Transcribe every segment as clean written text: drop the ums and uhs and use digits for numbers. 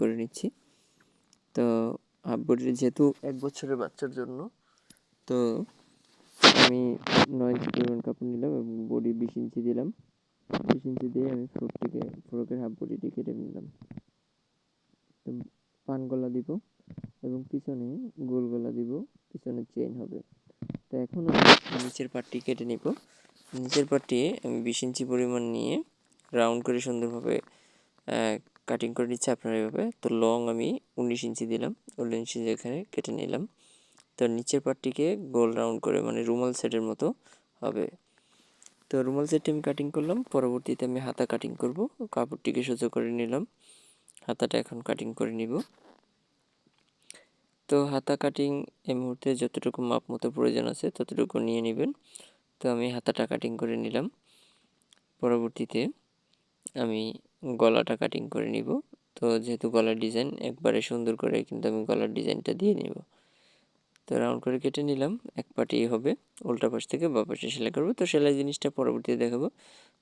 করে নিচ্ছি। তো হাফ বডির যেহেতু 1 বছরের বাচ্চার জন্য, তো আমি 9 ইঞ্চি পরিমাণ কাপড় নিলাম এবং বডি 20 ইঞ্চি দিলাম। 20 ইঞ্চি দিয়ে আমি ফ্রকের হাফ বডিটি কেটে নিলাম। তো পান গলা দিব এবং পিছনে গোল গলা দিব, পিছনে চেইন হবে। তো এখন আমি নিচের পাটটি কেটে নিব। নিচের পাটটি আমি 20 ইঞ্চি পরিমাণ নিয়ে রাউন্ড করে সুন্দরভাবে কাটিং করে নিচ্ছি আপনারা এভাবে। তো লং আমি 19 ইঞ্চি দিলাম, 19 ইঞ্চি এখানে কেটে নিলাম। তো নিচের পাটটিকে গোল রাউন্ড করে মানে রুমাল সেটের মতো হবে। তো রুমাল সেটটি আমি কাটিং করলাম। পরবর্তীতে আমি হাতা কাটিং করব। কাপড়টিকে সোজা করে নিলাম, হাতাটা এখন কাটিং করে নিব। তো হাতা কাটিং এই মুহূর্তে যতটুকু মাপ মতো প্রয়োজন আছে ততটুকু নিয়ে নেবেন। তো আমি হাতাটা কাটিং করে নিলাম। পরবর্তীতে আমি গলাটা কাটিং করে নিব। তো যেহেতু গলার ডিজাইন একবারে সুন্দর করে কিন্তু আমি গলার ডিজাইনটা দিয়ে নিব। তো রাউন্ড করে কেটে নিলাম। এক পাটি হবে, উল্টা পাশ থেকে বাঁ পাশে সেলাই করব। তো সেলাই জিনিসটা পরবর্তীতে দেখাবো।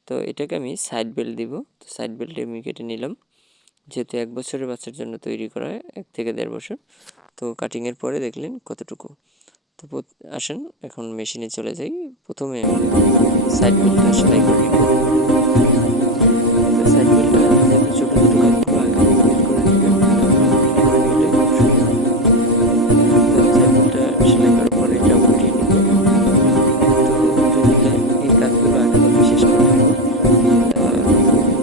তো এটাকে আমি সাইড বেল্ট দিব। তো সাইড বেল্টে আমি কেটে নিলাম। যেহেতু 1 বছরের বাচ্চার জন্য তৈরি করা হয়, 1 থেকে 1.5 বছর। তো কাটিংয়ের পরে দেখলেন কতটুকু। তো আসেন এখন মেশিনে চলে যাই। প্রথমে আমি সাইড বেল্টটা সেলাই করে নিব। তো সাইড বেল্টটা যেহেতু ছোটো ছোটো কাজগুলো আগে কমপ্লিট করে নেবেন, করে নিলে খুব সুন্দর হবে। তো সাইড বেল্টটা সেলাই করার পরে এটা উল্টিয়ে নিব। তো উল্টিয়ে নিলে এই কাজগুলো আগে ভাগে শেষ করে নেব।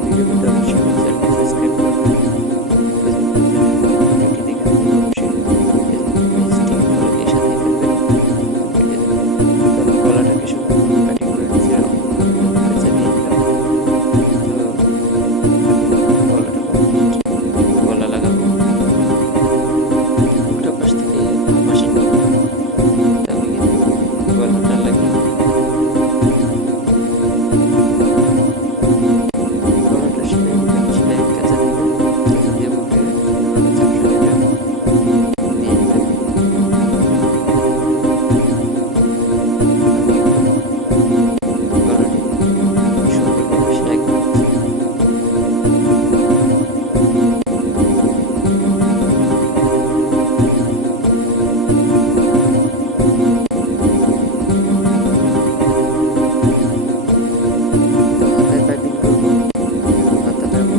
ভিডিও পেতে অবশ্যই আমার চ্যানেলটি সাবস্ক্রাইব করবেন। ফেসবুক পেজে ভিডিওটি দেখে থাকলে অবশ্যই ফেসবুক পেজটি ফলো দিয়ে সাথে থাকবেন। তো আমি গলাটাকে সুন্দরভাবে কাটিং করে নিচ্ছি, রাউন্ড করে চালিয়ে দিলাম। তো গলাটা কমপ্লিট, গলা লাগাবো। উল্টা পাশ থেকে বাঁ পাশে নিয়ে তো আমি কিন্তু গলাটা লাগিয়ে দিলাম। গলাটা সেলাই দিলাম, সেলাই কাঁচা দিবেন, কাঁচা দিয়ে মুখে সুন্দরভাবে চাপ সেলাইটা দিয়ে দিবেন। আমি এখন গলাটি সুন্দরভাবে সেলাই করে দিচ্ছি। তো হাতায় পাইপিং করব এবং হাতাটা আমি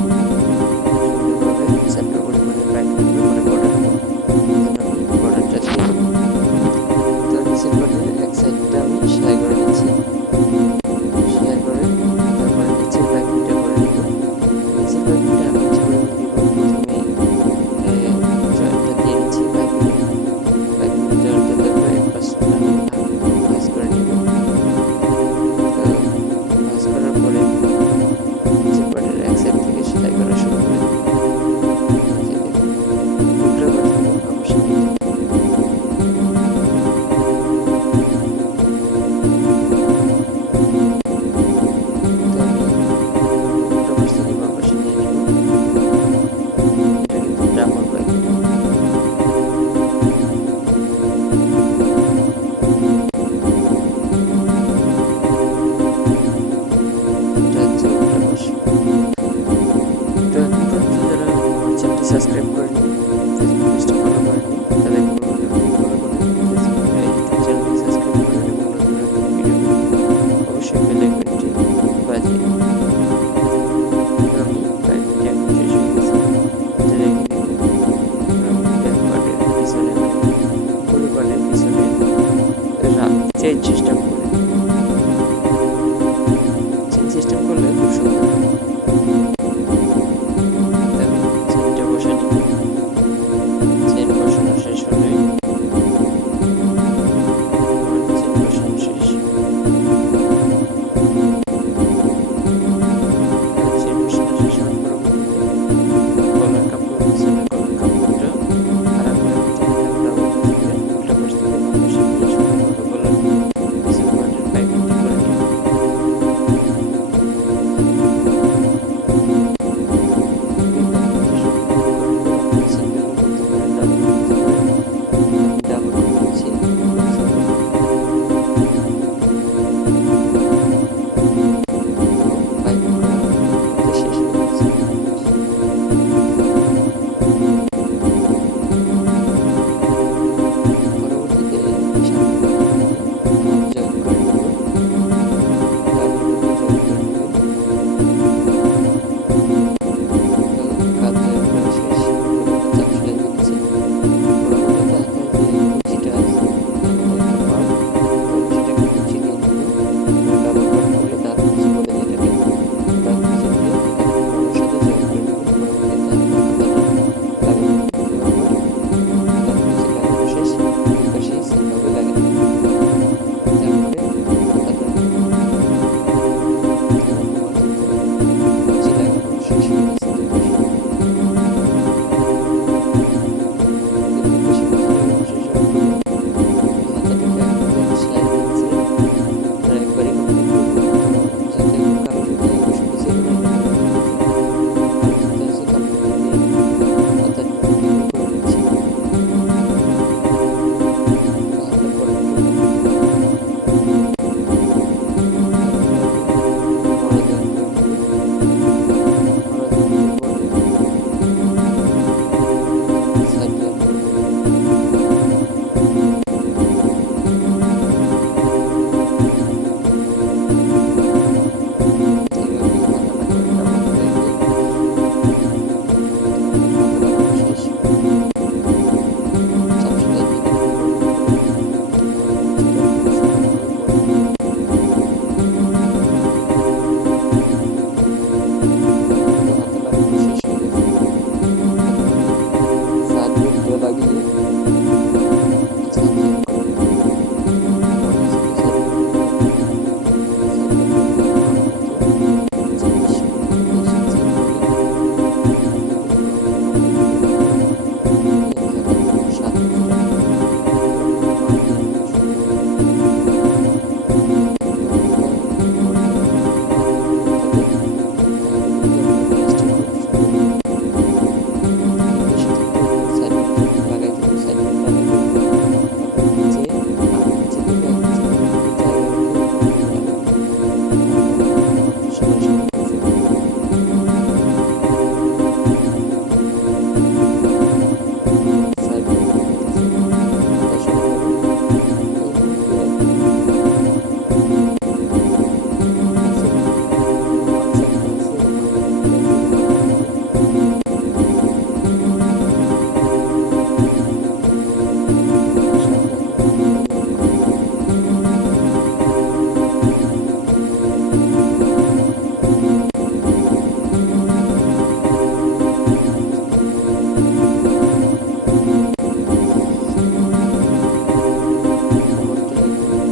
সুন্দরভাবে চ্যাপ্টা পরিমাণে পাইপিং করবো, মানে বর্ডার দেবো। এজন্য আমি বর্ডারটা দিয়ে দেবো। তো নিচের পাটের এক সাইডটা আমি সেলাই করে নিচ্ছি। সেলাই করে তারপরে নিচের পাইপিংটা করে নিব। নিচের পাইপিংটা আমি নিচে পরিমাণ দিব। প্রথমে জয়েন্টটা দিয়ে নিচ্ছি পাইপিংয়ে। পাইপিংয়ে জয়েন্টটা দেওয়ার পরে এক পাশটা আমি ভাঁজ করে নিব। তো ভাঁজ করার পরে নিচের পাটের এক সাইড থেকে সেলাই করা শুরু করে দেব। এই যে দেখুন, উল্টা পাশ থেকে বাঁ পাশে নিয়ে যাব। তো আমি উল্টা পাশ থেকে বাঁ পাশে নিয়ে নিব। এটা কিন্তু ডাবল পাইপিং। এটা হচ্ছে উল্টা পাশ। তো এখন পর্যন্ত যারা আমার চ্যানেলটি সাবস্ক্রাইব করেনি, ফেসবুক পেজটি ফলো করেনি, তাদেরকে বলবো এখনই ফলো করেন, ইউটিউব চ্যানেলটি সাবস্ক্রাইব করেন এবং নতুন নতুন ভিডিও পেতে অবশ্যই বেল আইকনটি বাজিয়ে দিন। তো আমি পাইপিংটা এখন শেষ হয়ে গেছে, এটা রেখে দিব। আমি ব্যাক পার্টের পিছনে মানে পুরো পার্টের পিছনে চেইন সিস্টেম করে দিব। চেইন সিস্টেম করলে খুব সুন্দর হয়। তো আমি চেইনটা বসে নিব। চেইন বসানো শেষ হলে আমার চেইন বসানো শেষ। চেইন বসানো শেষ হওয়ার পরবর্তীতে গলার কাপড়, পিছনের গলার কাপড়টা আড়া করে কেটে নিলাম ডাবল ভাঁজ করে। উল্টা পাশ থেকে বাঁ পাশে নিয়ে সুন্দরভাবে গলার পিছন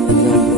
তো আমরা